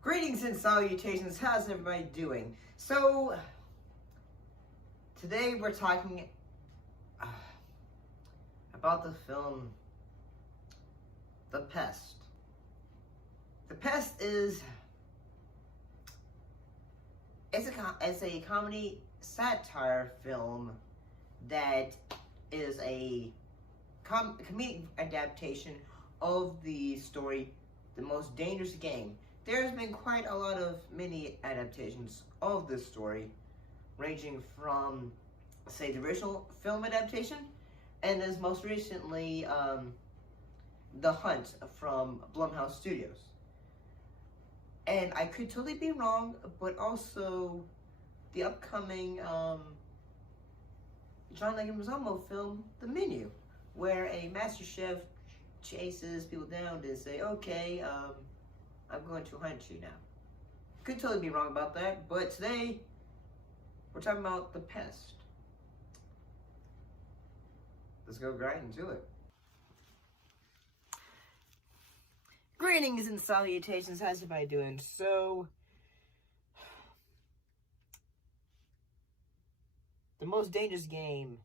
Greetings and salutations, how's everybody doing? So, today we're talking about the film The Pest. The Pest is a comedy satire film that is a comedic adaptation of the story The Most Dangerous Game. There's been quite a lot of mini adaptations of this story, ranging from, say, the original film adaptation, and as most recently, The Hunt from Blumhouse Studios. And I could totally be wrong, but also the upcoming John Leguizmo film, The Menu, where a master chef chases people down to say, okay, I'm going to hunt you now. Could totally be wrong about that, but today we're talking about The Pest. Let's go right into it. Greetings and salutations, how's everybody doing? So, The Most Dangerous Game.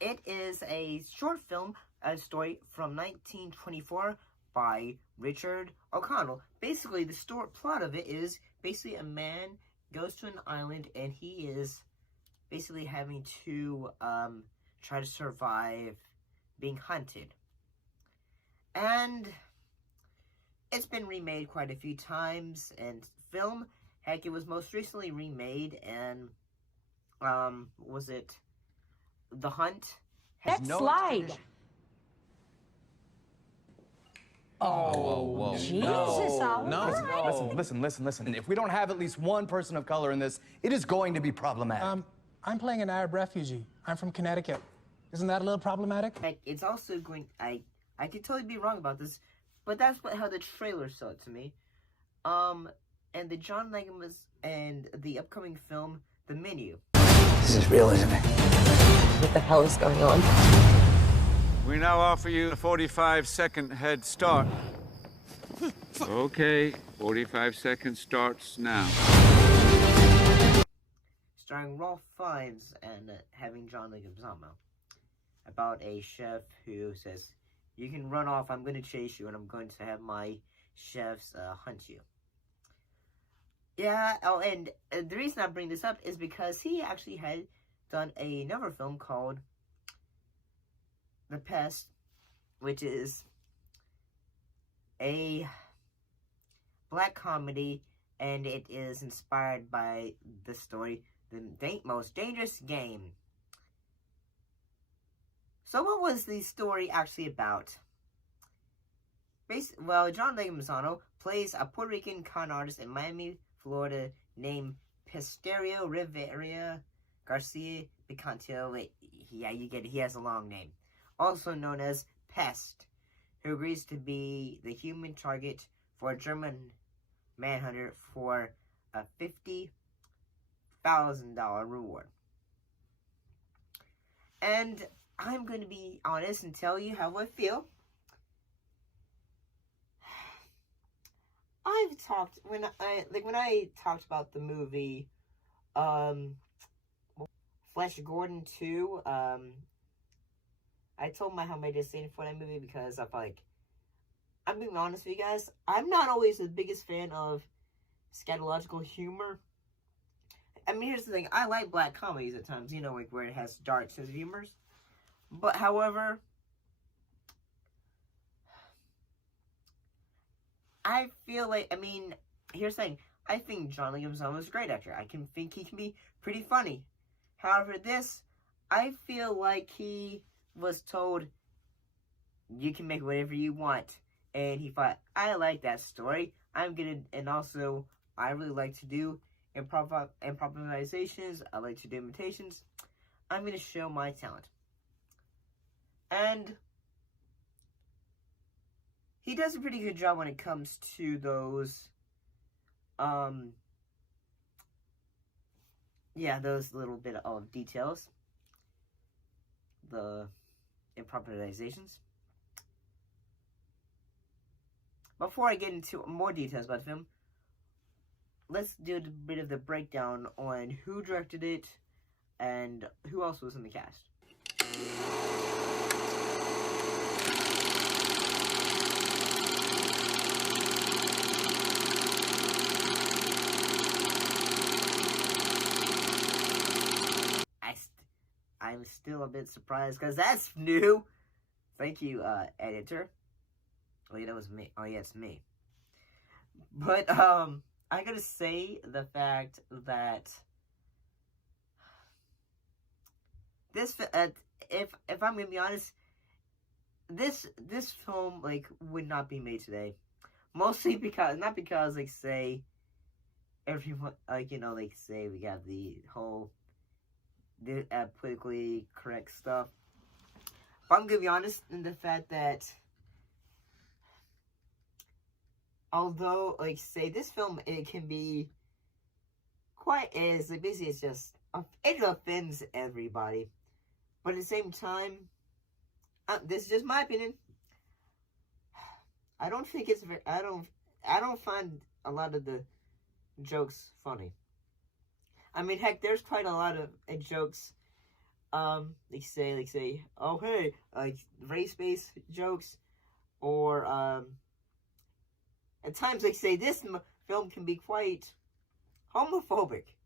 It is a short film, a story from 1924 by Richard O'Connell. Basically, the plot of it is basically a man goes to an island and he is basically having to try to survive being hunted. And it's been remade quite a few times in film. Heck, it was most recently remade in was it The Hunt? Next slide. Whoa. Jesus, No. Oliver. Listen. If we don't have at least one person of color in this, it is going to be problematic. I'm playing an Arab refugee. I'm from Connecticut. Isn't that a little problematic? It's also going... I could totally be wrong about this, but that's how the trailer sold it to me. And the John Leguizmo and the upcoming film, The Menu. This is real, isn't it? What the hell is going on? We now offer you a 45-second head start. Okay, 45 seconds starts now. Starring Ralph Fiennes and having John Leguizmo. About a chef who says, you can run off, I'm going to chase you, and I'm going to have my chefs hunt you. Yeah, oh, and the reason I bring this up is because he actually had done another film called The Pest, which is a black comedy, and it is inspired by the story, The Most Dangerous Game. So what was the story actually about? Well, John Leguizmo plays a Puerto Rican con artist in Miami, Florida, named Pesterio Rivera Garcia Picantillo. Wait, yeah, you get it, he has a long name. Also known as Pest, who agrees to be the human target for a German manhunter for a $50,000 reward. And I'm going to be honest and tell you how I feel. When I talked about the movie, Flash Gordon 2, I told how my disdain for that movie because I felt like, I'm being honest with you guys, I'm not always the biggest fan of scatological humor. I mean, here's the thing, I like black comedies at times, you know, like where it has dark sense of humor. But, however, I feel like, I mean, here's the thing, I think John Leguizmo is a great actor. I can think he can be pretty funny. However, I feel like he was told, you can make whatever you want. And he thought, I like that story. And also, I really like to do improvisations. I like to do imitations. I'm going to show my talent. And he does a pretty good job when it comes to those, those little bit of details. the improvisations. Before I get into more details about the film, let's do a bit of the breakdown on who directed it and who else was in the cast. I'm still a bit surprised because that's new. Thank you, editor. Oh yeah, that was me. Oh yeah, it's me. But I gotta say the fact that this, if I'm gonna be honest, this film like would not be made today. Mostly because not because like say everyone like like say we got the whole politically correct stuff. But I'm gonna be honest in the fact that although like say this film it can be quite is like basically it's just it offends everybody, but at the same time, this is just my opinion. I don't think it's very. I don't find a lot of the jokes funny. I mean, heck, there's quite a lot of jokes. Like say, oh hey, like race-based jokes, or at times like say this film can be quite homophobic.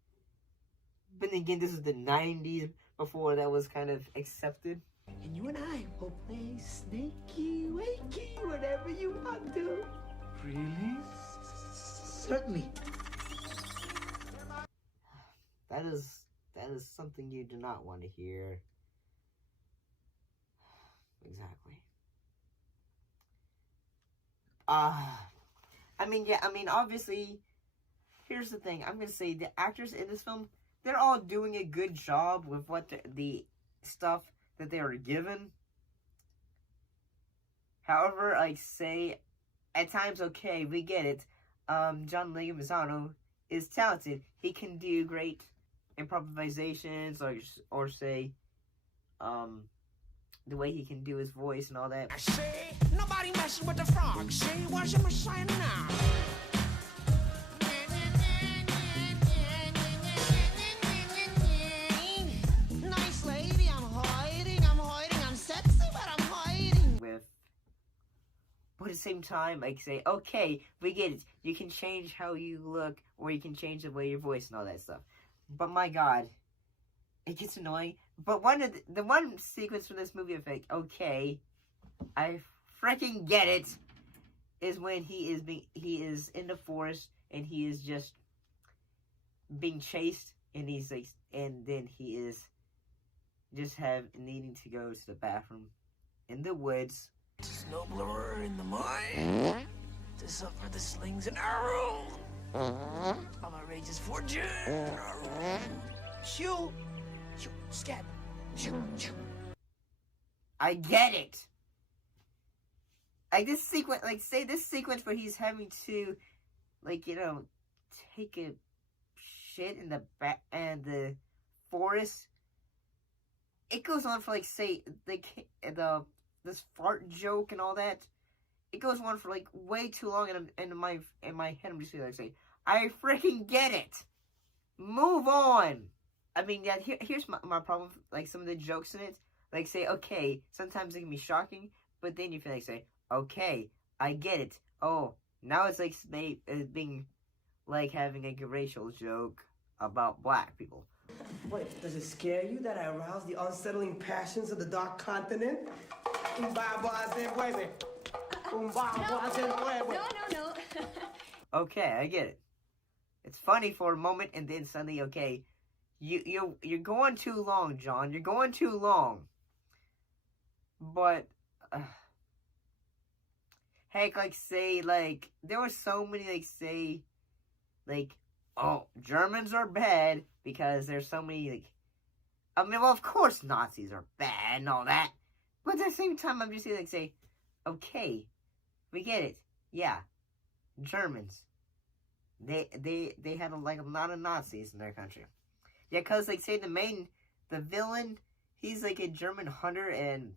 But then again, this is the '90s before that was kind of accepted. And you and I will play sneaky, wakey, whatever you want to. Really? Certainly. That is something you do not want to hear. Exactly. I mean, obviously, here's the thing. I'm gonna say the actors in this film, they're all doing a good job with what the stuff that they were given. However, like say, at times, okay, we get it. John Leguizmo is talented. He can do great improvisations, or say, the way he can do his voice and all that. I say, nobody messes with the frog. Say, what's a messiah now? Nice lady, I'm hiding, I'm sexy, but I'm hiding. But at the same time, like say, okay, we get it. You can change how you look, or you can change the way your voice and all that stuff. But my God, it gets annoying. But the one sequence from this movie, like, okay, I freaking get it, is when he is in the forest and he is just being chased, and he's like, and then he is just needing to go to the bathroom in the woods. It's nobler in the mind to suffer the slings and arrows of outrageous fortune. Shoo, shoo, scat, shoo, shoo. I get it. Like this sequence where he's having to, like, take a shit in the forest. It goes on for like say this fart joke and all that. It goes on for like way too long, and in my head I'm just like say, I freaking get it. Move on. I mean, yeah. Here's my problem. Like some of the jokes in it, like say, okay, sometimes it can be shocking, but then you feel like say, okay, I get it. Oh, now it's like being like having a racial joke about black people. What, does it scare you that I arouse the unsettling passions of the dark continent? No. Okay, I get it. It's funny for a moment, and then suddenly, okay, you're going too long, John. You're going too long. But heck, like say, like there were so many, like say, like, oh, Germans are bad because there's so many, like, I mean, well, of course Nazis are bad and all that, but at the same time, I'm just like say, okay, we get it, yeah, Germans, they had like a lot of Nazis in their country, yeah, cause like say the villain he's like a German hunter, and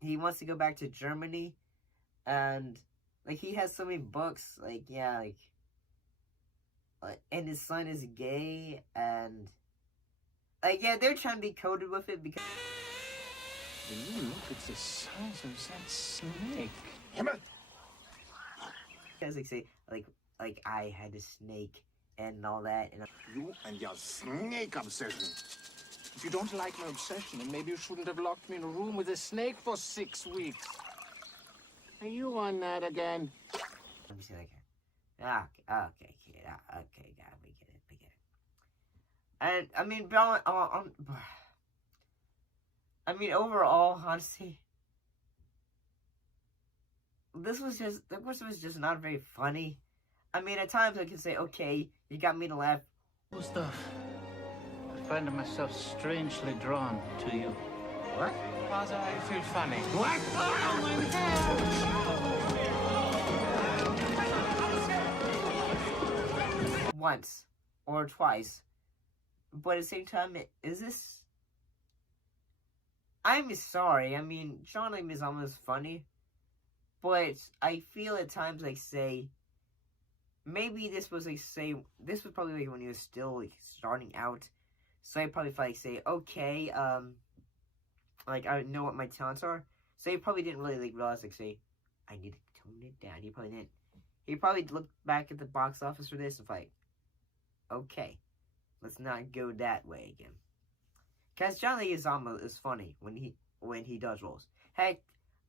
he wants to go back to Germany, and like he has so many books, like yeah, like and his son is gay, and like yeah, they're trying to be coded with it because. Look at the size of that snake. Because like say like I had a snake and all that, and You and your snake obsession. If you don't like my obsession, then maybe you shouldn't have locked me in a room with a snake for 6 weeks. Are you on that again? let me see that again. Okay, kid. Okay, yeah, we get it. And I mean, but I mean, overall, honestly, this was just not very funny. I mean, at times I can say, okay, you got me to laugh. Cool stuff. I find myself strangely drawn to you. What? Father, I feel funny. What? Once or twice, but at the same time, is this? I'm sorry. I mean, John Leguizmo is funny, but I feel at times like say, maybe this was like say this was probably like when he was still like starting out, so I probably felt like say okay, like I know what my talents are, so he probably didn't really like realize like say I need to tone it down. He probably didn't. He probably looked back at the box office for this and like, okay, let's not go that way again. Cause John Leguizamo is funny when he does roles. Heck,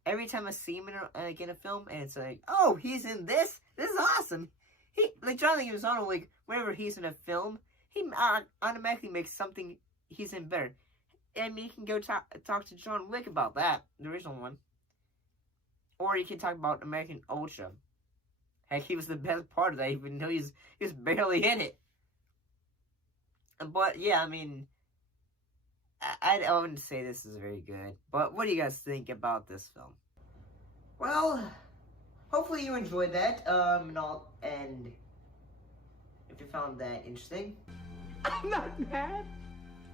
every time I see him in a film and it's like, oh, he's in this. This is awesome. He like John Leguizamo, like whenever he's in a film, he automatically makes something he's in better. I mean, you can go talk to John Wick about that, the original one, or you can talk about American Ultra. Heck, he was the best part of that, even though he was barely in it. But yeah, I mean, I wouldn't say this is very good. But what do you guys think about this film? Well, hopefully you enjoyed that. And if you found that interesting. I'm not mad.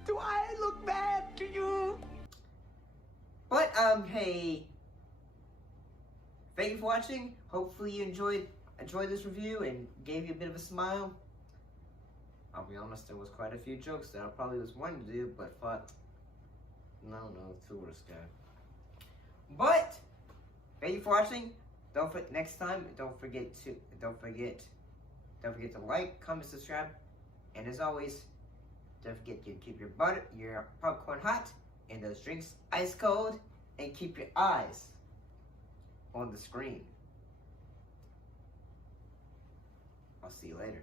Do I look bad to you? But hey, thank you for watching. Hopefully you enjoyed this review and gave you a bit of a smile. I'll be honest, there was quite a few jokes that I probably was wanting to do, but thought, no, too risk guy. But thank you for watching. Next time, don't forget to like, comment, subscribe, and as always, don't forget to keep your popcorn hot, and those drinks ice cold, and keep your eyes on the screen. I'll see you later.